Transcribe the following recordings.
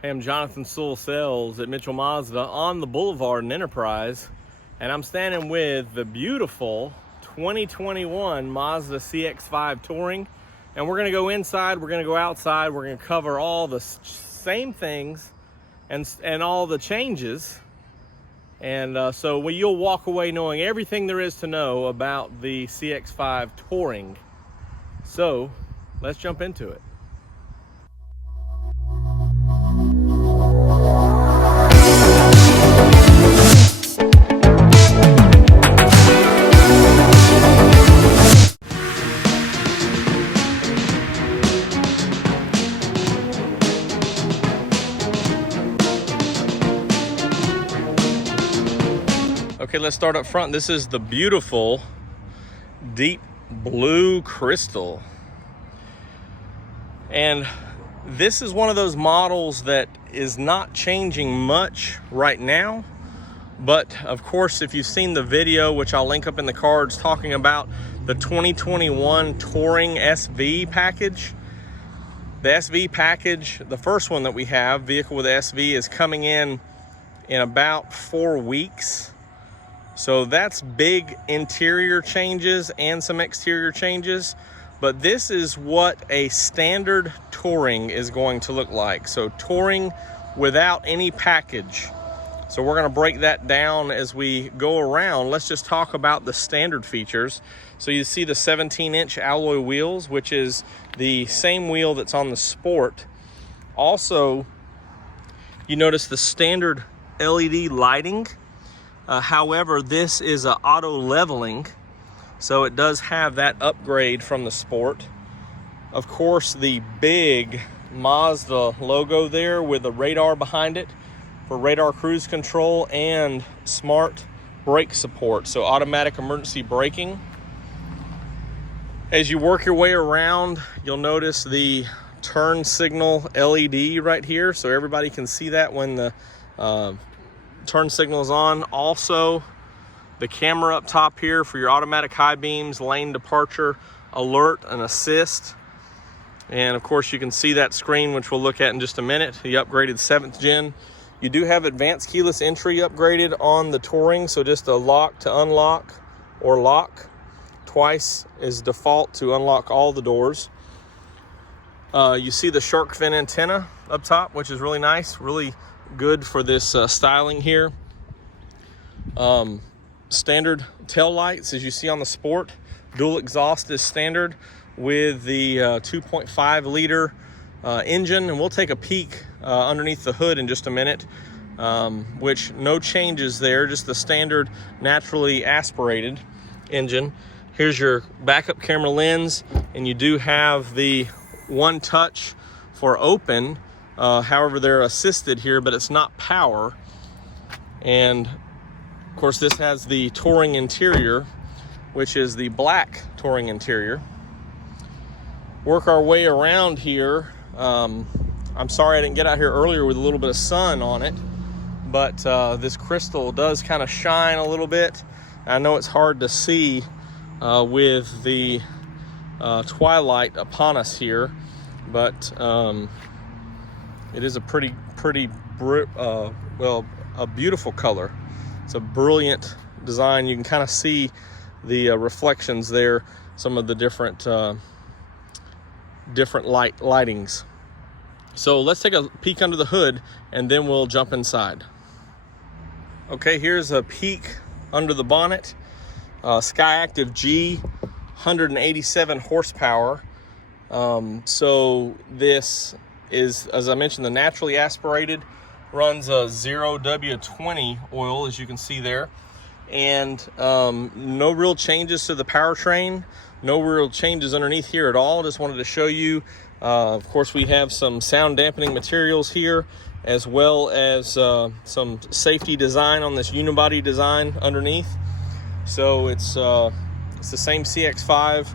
Hey, I'm Jonathan Sewell Sales at Mitchell Mazda on the Boulevard in Enterprise, and I'm standing with the beautiful 2021 Mazda CX-5 Touring. And we're gonna go inside, we're gonna go outside, we're gonna cover all the same things and all the changes. And so you'll walk away knowing everything there is to know about the CX-5 Touring. So let's jump into it. Okay, let's start up front. This is the beautiful deep blue crystal. And this is one of those models that is not changing much right now. But of course, if you've seen the video, which I'll link up in the cards, talking about the 2021 Touring SV package. The SV package, the first one that we have, vehicle with SV, is coming in about 4 weeks. So that's big interior changes and some exterior changes, but this is what a standard Touring is going to look like. So Touring without any package. So we're gonna break that down as we go around. Let's just talk about the standard features. So you see the 17-inch alloy wheels, which is the same wheel that's on the Sport. Also, you notice the standard LED lighting. However, this is an auto leveling, so it does have that upgrade from the Sport. Of course, the big Mazda logo there with the radar behind it for radar cruise control and smart brake support, so automatic emergency braking. As you work your way around, you'll notice the turn signal LED right here, so everybody can see that when the turn signal is on. Also, the camera up top here for your automatic high beams, lane departure, alert, and assist. And of course, you can see that screen, which we'll look at in just a minute. The upgraded 7th gen. You do have advanced keyless entry upgraded on the Touring, so just a lock to unlock or lock twice is default to unlock all the doors. You see the shark fin antenna up top, which is really nice, really good for this styling here. Standard tail lights, as you see on the Sport. Dual exhaust is standard with the 2.5 liter engine, and we'll take a peek underneath the hood in just a minute, which no changes there, just the standard naturally aspirated engine. Here's your backup camera lens, and you do have the one touch for open. However, they're assisted here, but it's not power. And of course, this has the Touring interior, which is the black Touring interior. Work our way around here. I'm sorry I didn't get out here earlier with a little bit of sun on it, but this crystal does kind of shine a little bit. I know it's hard to see with the twilight upon us here, but it is a a beautiful color. It's a brilliant design. You can kind of see the reflections there, some of the different lightings. So let's take a peek under the hood, and then we'll jump inside. Okay, here's a peek under the bonnet. Skyactiv G, 187 horsepower. So this is, as I mentioned, the naturally aspirated, runs a 0W20 oil, as you can see there. And no real changes to the powertrain, no real changes underneath here at all. Just wanted to show you, of course, we have some sound dampening materials here, as well as some safety design on this unibody design underneath. So it's the same CX-5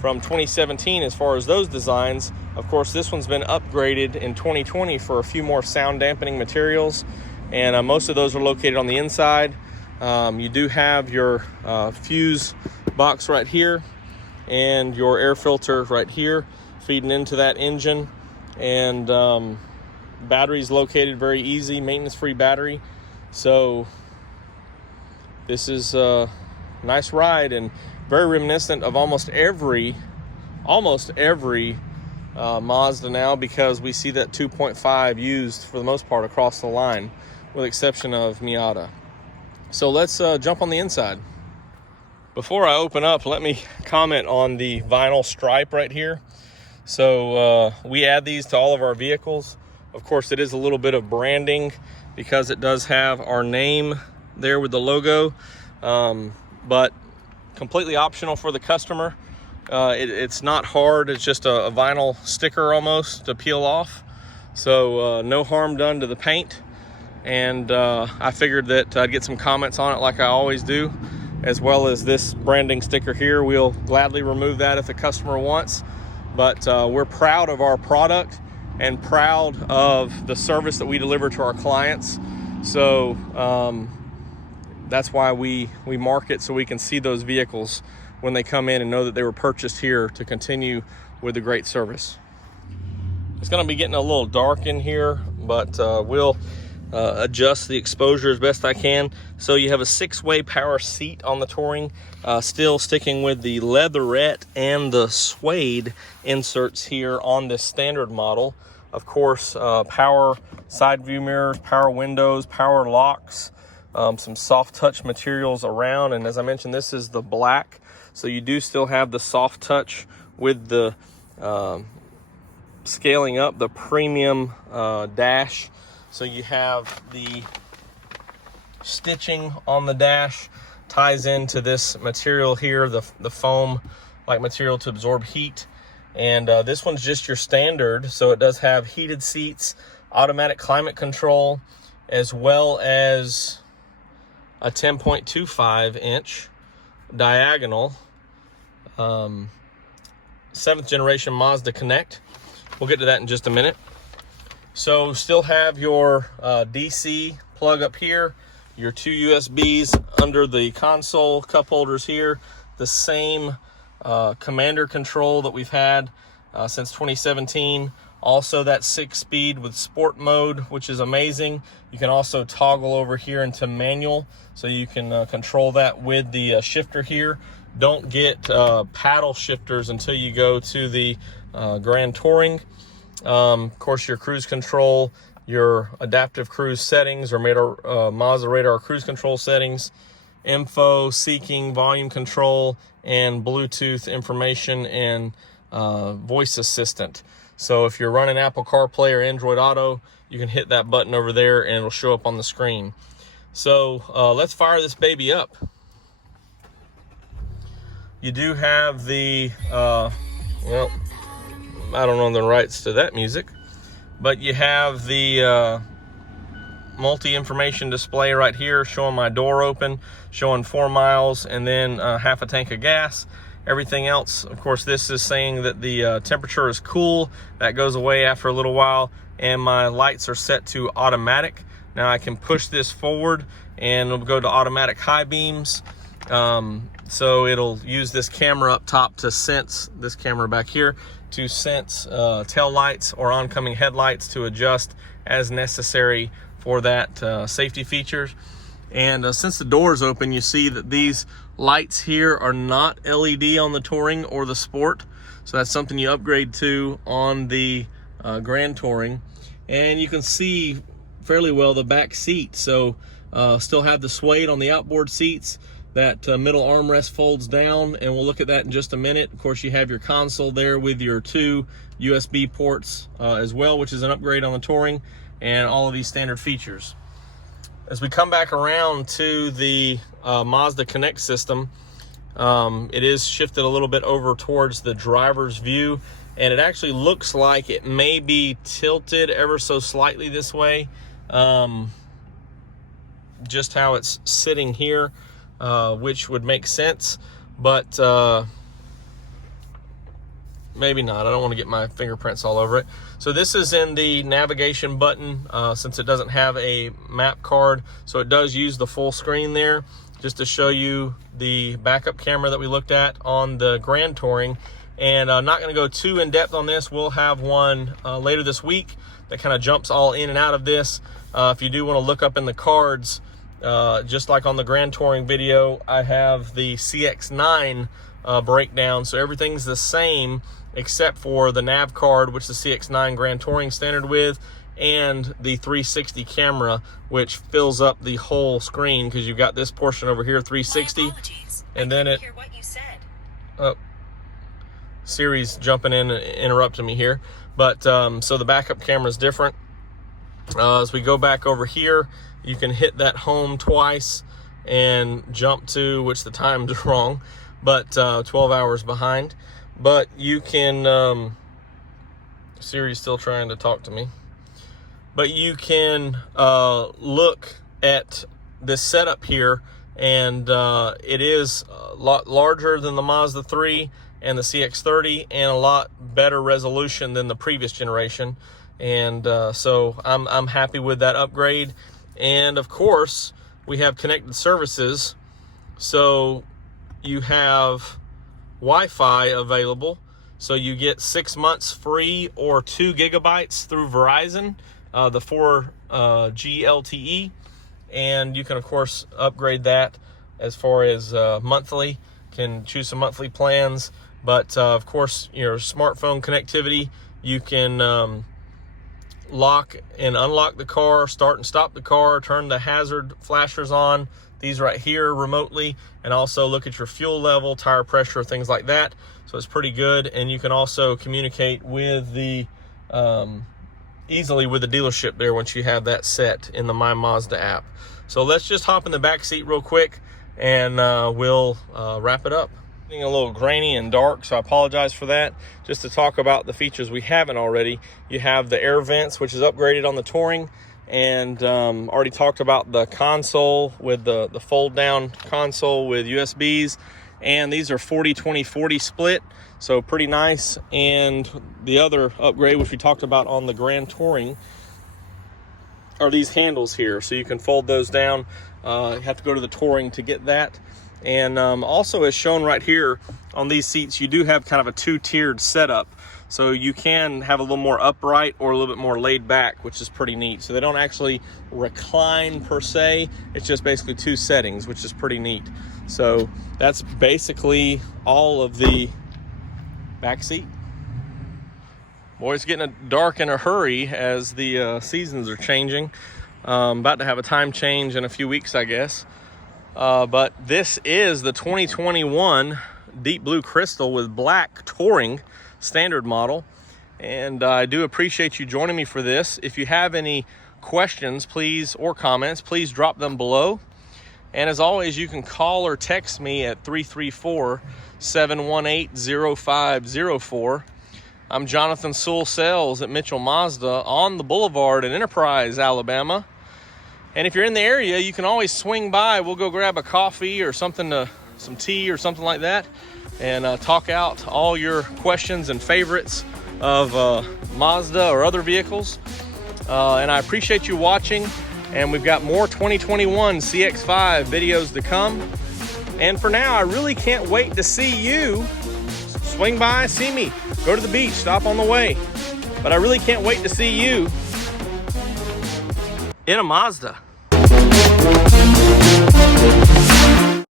from 2017 as far as those designs. Of course, this one's been upgraded in 2020 for a few more sound dampening materials, and most of those are located on the inside. You do have your fuse box right here and your air filter right here feeding into that engine. And battery's located very easy, maintenance-free battery. So this is a nice ride and very reminiscent of almost every Mazda now, because we see that 2.5 used for the most part across the line, with the exception of Miata. So let's jump on the inside. Before I open up, let me comment on the vinyl stripe right here. So we add these to all of our vehicles. Of course, it is a little bit of branding because it does have our name there with the logo, but completely optional for the customer. It's not hard. It's just a vinyl sticker almost to peel off. So no harm done to the paint. And I figured that I'd get some comments on it like I always do, as well as this branding sticker here. We'll gladly remove that if the customer wants. But we're proud of our product and proud of the service that we deliver to our clients. So that's why we market, so we can see those vehicles when they come in and know that they were purchased here to continue with the great service. It's going to be getting a little dark in here, but we'll adjust the exposure as best I can. So you have a 6-way power seat on the Touring, still sticking with the leatherette and the suede inserts here on this standard model. Of course, power side view mirrors, power windows, power locks, some soft touch materials around. And as I mentioned, this is the black, so you do still have the soft touch with the scaling up the premium dash. So you have the stitching on the dash ties into this material here, the foam like material to absorb heat. And this one's just your standard, so it does have heated seats, automatic climate control, as well as a 10.25 inch diagonal 7th generation Mazda Connect. We'll get to that in just a minute. So still have your DC plug up here, your 2 USBs under the console, cup holders here, the same commander control that we've had since 2017. Also that 6-speed with sport mode, which is amazing. You can also toggle over here into manual, so you can control that with the shifter here. Don't get paddle shifters until you go to the Grand Touring. Of course, your cruise control, your adaptive cruise settings, or Mazda radar cruise control settings, info, seeking, volume control, and Bluetooth information and voice assistant. So if you're running Apple CarPlay or Android Auto, you can hit that button over there and it'll show up on the screen. So let's fire this baby up. You do have the, well, I don't know the rights to that music, but you have the multi-information display right here showing my door open, showing 4 miles, and then half a tank of gas. Everything else, of course, this is saying that the temperature is cool. That goes away after a little while, and my lights are set to automatic. Now I can push this forward and it'll go to automatic high beams. So it'll use this camera up top to sense, this camera back here, to sense tail lights or oncoming headlights to adjust as necessary for that safety features. And since the door is open, you see that these lights here are not LED on the Touring or the Sport. So that's something you upgrade to on the Grand Touring. And you can see fairly well the back seat. So still have the suede on the outboard seats. That middle armrest folds down, and we'll look at that in just a minute. Of course, you have your console there with your 2 USB ports as well, which is an upgrade on the Touring, and all of these standard features. As we come back around to the Mazda Connect system, it is shifted a little bit over towards the driver's view, and it actually looks like it may be tilted ever so slightly this way. Just how it's sitting here, which would make sense, but maybe not. I don't want to get my fingerprints all over it. So this is in the navigation button, since it doesn't have a map card. So it does use the full screen there, just to show you the backup camera that we looked at on the Grand Touring. And I'm not going to go too in depth on this. We'll have one later this week that kind of jumps all in and out of this. If you do want to look up in the cards, just like on the Grand Touring video, I have the CX-9 breakdown. So everything's the same except for the nav card, which the CX-9 Grand Touring standard with, and the 360 camera, which fills up the whole screen, because you've got this portion over here, 360, and then it... Oh, Siri's jumping in and interrupting me here. But so the backup camera is different. As we go back over here, you can hit that home twice and jump to, which the time's wrong, but 12 hours behind. But you can, Siri's still trying to talk to me. But you can look at this setup here, and it is a lot larger than the Mazda 3 and the CX-30, and a lot better resolution than the previous generation. And so I'm happy with that upgrade. And of course, we have connected services. So you have Wi-Fi available. So you get 6 months free or 2 gigabytes through Verizon, the 4G LTE. And you can, of course, upgrade that as far as monthly. Can choose some monthly plans. But, of course, your smartphone connectivity, you can lock and unlock the car, start and stop the car, turn the hazard flashers on, these right here remotely, and also look at your fuel level, tire pressure, things like that. So it's pretty good. And you can also communicate with the easily with the dealership there once you have that set in the My Mazda app. So let's just hop in the back seat real quick, and we'll wrap it up. A little grainy and dark, so I apologize for that. Just to talk about the features we haven't already, you have the air vents, which is upgraded on the Touring, and already talked about the console with the fold down console with USBs, and these are 40-20-40 split, so pretty nice. And the other upgrade, which we talked about on the Grand Touring, are these handles here, so you can fold those down. You have to go to the Touring to get that. And also, as shown right here on these seats, you do have kind of a 2-tiered setup. So you can have a little more upright or a little bit more laid back, which is pretty neat. So they don't actually recline per se. It's just basically 2 settings, which is pretty neat. So that's basically all of the back seat. Boy, it's getting dark in a hurry as the seasons are changing. About to have a time change in a few weeks, I guess. But this is the 2021 Deep Blue Crystal with black Touring standard model. And I do appreciate you joining me for this. If you have any questions, please, or comments, please drop them below. And as always, you can call or text me at 334-718-0504. I'm Jonathan Sewell Sales at Mitchell Mazda on the Boulevard in Enterprise, Alabama. And if you're in the area, you can always swing by. We'll go grab a coffee or something, some tea or something like that, and talk out all your questions and favorites of Mazda or other vehicles. And I appreciate you watching. And we've got more 2021 CX-5 videos to come. And for now, I really can't wait to see you. Swing by, see me. Go to the beach, stop on the way. But I really can't wait to see you in a Mazda.